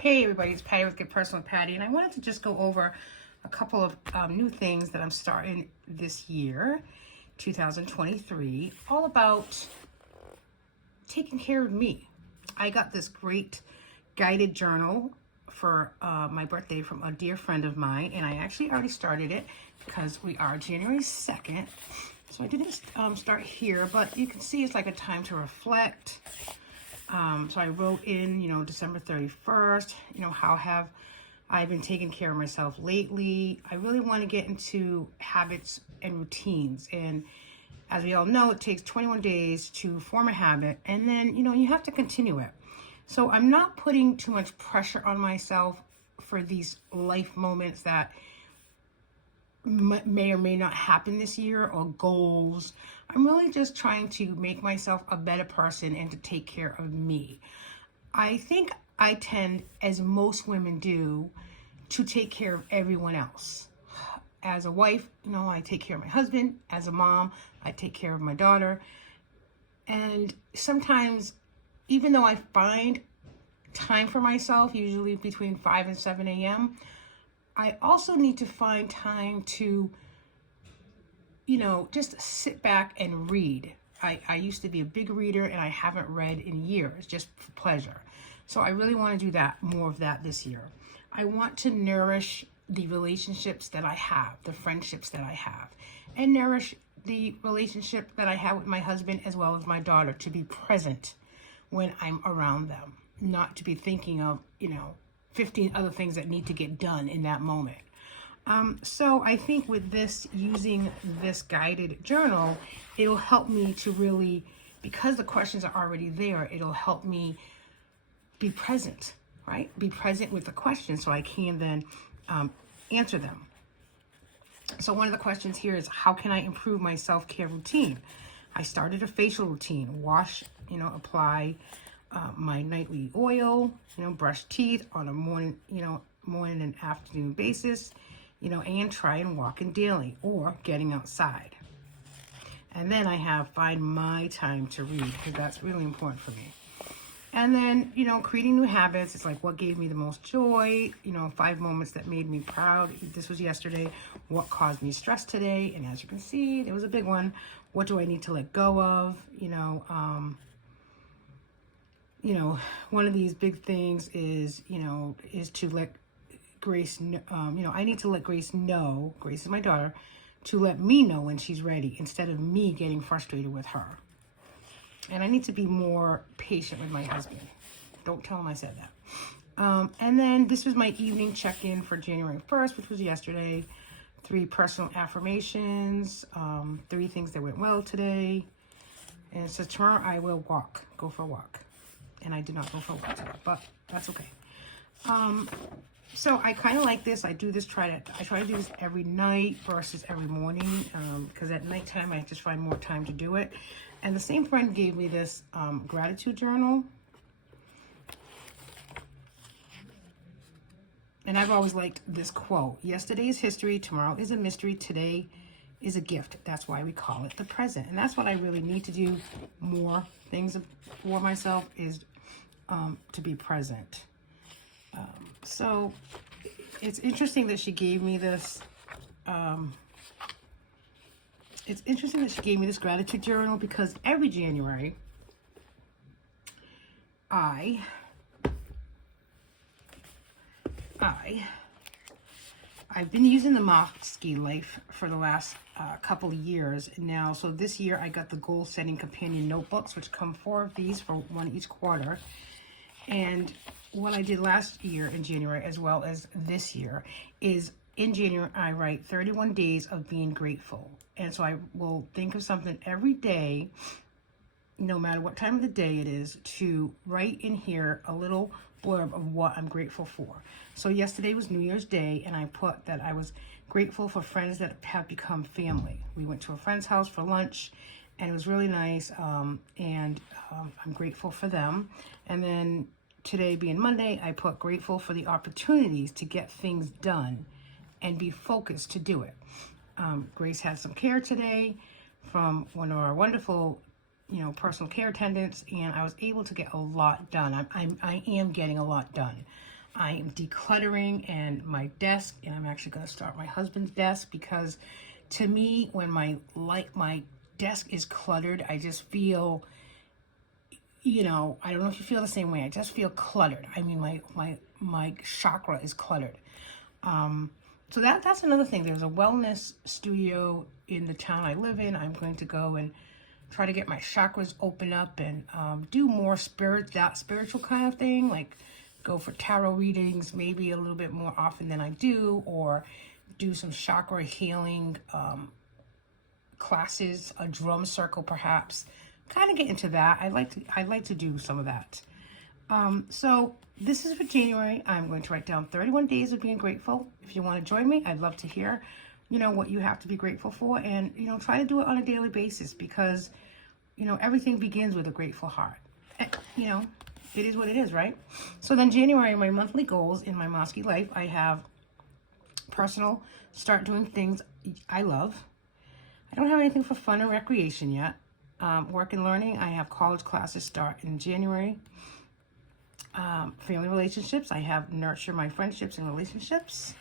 Hey everybody, it's Patty with Get Personal with Patty, and I wanted to just go over a couple of new things that I'm starting this year, 2023, all about taking care of me. I got this great guided journal for my birthday from a dear friend of mine, and I actually already started it because we are January 2nd. So I didn't start here, but you can see it's like a time to reflect. So I wrote in, December 31st, how have I been taking care of myself lately? I really want to get into habits and routines. And as we all know, it takes 21 days to form a habit, and then, you have to continue it. So I'm not putting too much pressure on myself for these life moments that may or may not happen this year, or goals. I'm really just trying to make myself a better person and to take care of me. I think I tend, as most women do, to take care of everyone else. As a wife, I take care of my husband. As a mom, I take care of my daughter. And sometimes, even though I find time for myself, usually between 5 and 7 a.m., I also need to find time to, just sit back and read. I used to be a big reader, and I haven't read in years, just for pleasure. So I really want to do that, more of that this year. I want to nourish the relationships that I have, the friendships that I have, and nourish the relationship that I have with my husband as well as my daughter, to be present when I'm around them, not to be thinking of, 15 other things that need to get done in that moment. So I think with this, using this guided journal, it'll help me to really, because the questions are already there, it'll help me be present, right? Be present with the questions so I can then answer them. So one of the questions here is, how can I improve my self-care routine? I started a facial routine: wash, apply my nightly oil, brush teeth on a morning and afternoon basis, and try and walk in daily or getting outside. And then I have find my time to read, because that's really important for me. And then, creating new habits. It's like, what gave me the most joy? 5 moments that made me proud. This was yesterday. What caused me stress today? And as you can see, it was a big one. What do I need to let go of? One of these big things is to let Grace, I need to let Grace know, Grace is my daughter, to let me know when she's ready, instead of me getting frustrated with her. And I need to be more patient with my husband. Don't tell him I said that. And then this was my evening check-in for January 1st, which was yesterday. 3 personal affirmations, 3 things that went well today. And so tomorrow I will go for a walk. And I did not go for a walk today, but that's okay. So I kind of like this. I try to do this every night versus every morning, because at nighttime I just find more time to do it. And the same friend gave me this gratitude journal. And I've always liked this quote: yesterday is history, tomorrow is a mystery, today is a gift. That's why we call it the present. And that's what I really need to do more things for myself, is to be present. So it's interesting that she gave me this. It's interesting that she gave me this gratitude journal, because every January I've been using the Moxie Life for the last couple of years now. So this year I got the goal setting companion notebooks, which come 4 of these for 1 each quarter. And what I did last year in January, as well as this year, is in January I write 31 days of being grateful. And so I will think of something every day, no matter what time of the day it is, to write in here a little blurb of what I'm grateful for. So yesterday was New Year's Day, and I put that I was grateful for friends that have become family. We went to a friend's house for lunch, and it was really nice, and I'm grateful for them. And then today being Monday, I put grateful for the opportunities to get things done and be focused to do it. Grace had some care today from one of our wonderful, personal care attendants, and I was able to get a lot done. I am getting a lot done. I am decluttering and my desk, and I'm actually going to start my husband's desk, because to me, when my desk is cluttered, I just feel, I don't know if you feel the same way. I just feel cluttered. I mean, my chakra is cluttered. So that's another thing. There's a wellness studio in the town I live in. I'm going to go and try to get my chakras open up and do more spiritual kind of thing, like go for tarot readings maybe a little bit more often than I do, or do some chakra healing classes, a drum circle perhaps. Kind of get into that. I'd like to do some of that. So this is for January. I'm going to write down 31 days of being grateful. If you want to join me, I'd love to hear, what you have to be grateful for, and, try to do it on a daily basis, because, everything begins with a grateful heart. It is what it is, right? So then January, my monthly goals in my Mosky life, I have personal, start doing things I love. I don't have anything for fun or recreation yet. Work and learning, I have college classes start in January. Family relationships, I have nurture my friendships and relationships.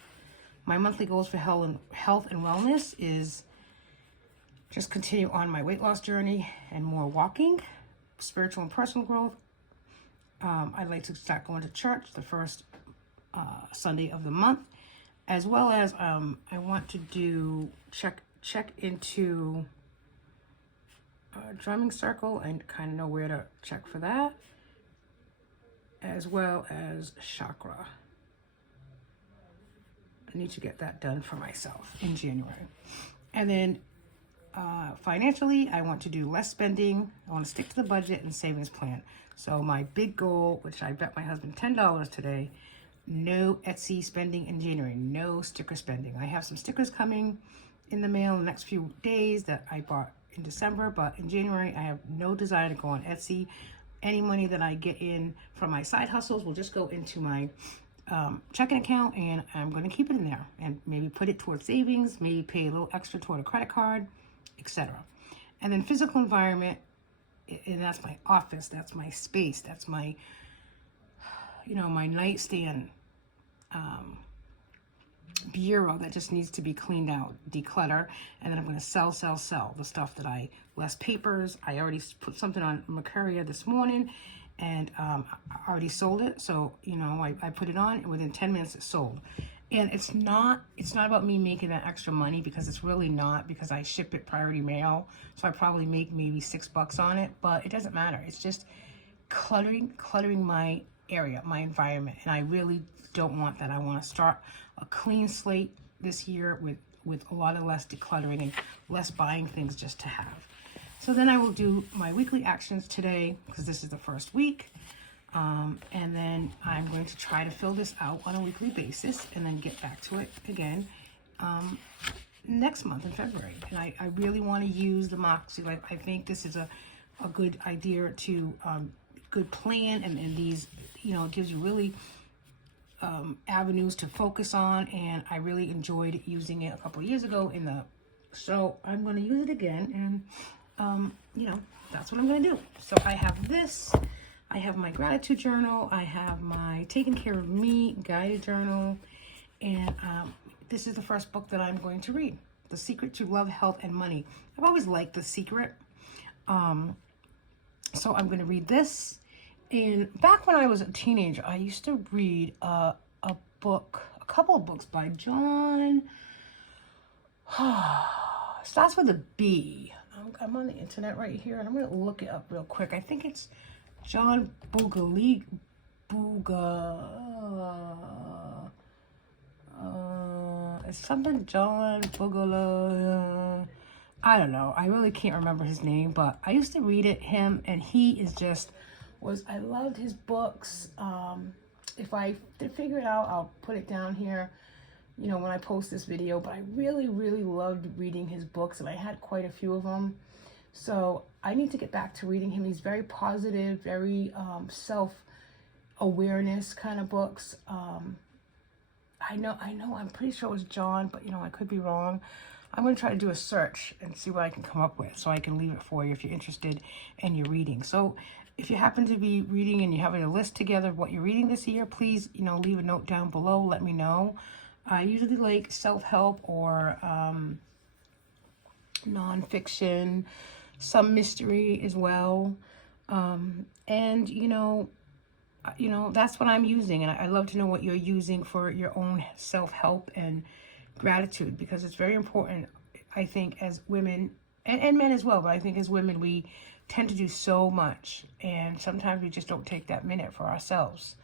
My monthly goals for health and wellness is just continue on my weight loss journey and more walking. Spiritual and personal growth, I'd like to start going to church the first Sunday of the month, as well as I want to do check into drumming circle and kind of know where to check for that, as well as chakra. I need to get that done for myself in January. And then financially, I want to do less spending. I want to stick to the budget and savings plan. So my big goal, which I bet my husband $10 today, no Etsy spending in January, no sticker spending. I have some stickers coming in the mail in the next few days that I bought in December, but in January, I have no desire to go on Etsy. Any money that I get in from my side hustles will just go into my checking account, and I'm going to keep it in there and maybe put it towards savings, maybe pay a little extra toward a credit card, etc. And then physical environment, and that's my office, that's my space, that's my, my nightstand, bureau that just needs to be cleaned out, declutter, and then I'm going to sell the stuff that less papers. I already put something on Mercuria this morning, and I already sold it. So, I put it on, and within 10 minutes it's sold. And it's not about me making that extra money, because it's really not, because I ship it priority mail. So I probably make maybe $6 on it, but it doesn't matter. It's just cluttering my area, my environment. And I really don't want that. I want to start a clean slate this year with a lot of less decluttering and less buying things just to have. So then I will do my weekly actions today, because this is the first week. And then I'm going to try to fill this out on a weekly basis and then get back to it again next month in February. And I really want to use the Moxie. I think this is a good idea to good plan, and these, it gives you really avenues to focus on, and I really enjoyed using it a couple of years ago so I'm going to use it again, and that's what I'm going to do. So I have this, I have my gratitude journal, I have my taking care of me guided journal, and this is the first book that I'm going to read, The Secret to Love, Health, and Money. I've always liked The Secret, so I'm going to read this. And back when I was a teenager, I used to read a couple of books by John. Starts with a B. I'm on the internet right here, and I'm going to look it up real quick. I think it's John it's something John Bugala. I don't know. I really can't remember his name, but I used to read him, and he is just... I loved his books. If I figure it out, I'll put it down here, when I post this video. But I really, really loved reading his books, and I had quite a few of them. So I need to get back to reading him. He's very positive, very self-awareness kind of books. I know, I'm pretty sure it was John, but I could be wrong. I'm going to try to do a search and see what I can come up with, so I can leave it for you if you're interested in your reading. So if you happen to be reading and you have a list together of what you're reading this year, please, leave a note down below. Let me know. I usually like self-help or nonfiction, some mystery as well. And, that's what I'm using. And I love to know what you're using for your own self-help and gratitude, because it's very important, I think, as women and men as well. But I think as women, we tend to do so much, and sometimes we just don't take that minute for ourselves.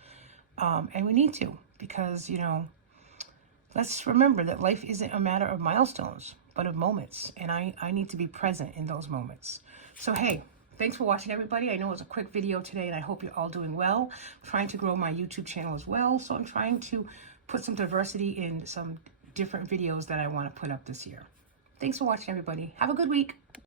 And we need to, because, let's remember that life isn't a matter of milestones, but of moments. And I need to be present in those moments. So, hey, thanks for watching, everybody. I know it's a quick video today, and I hope you're all doing well. I'm trying to grow my YouTube channel as well. So I'm trying to put some diversity in some different videos that I want to put up this year. Thanks for watching, everybody. Have a good week.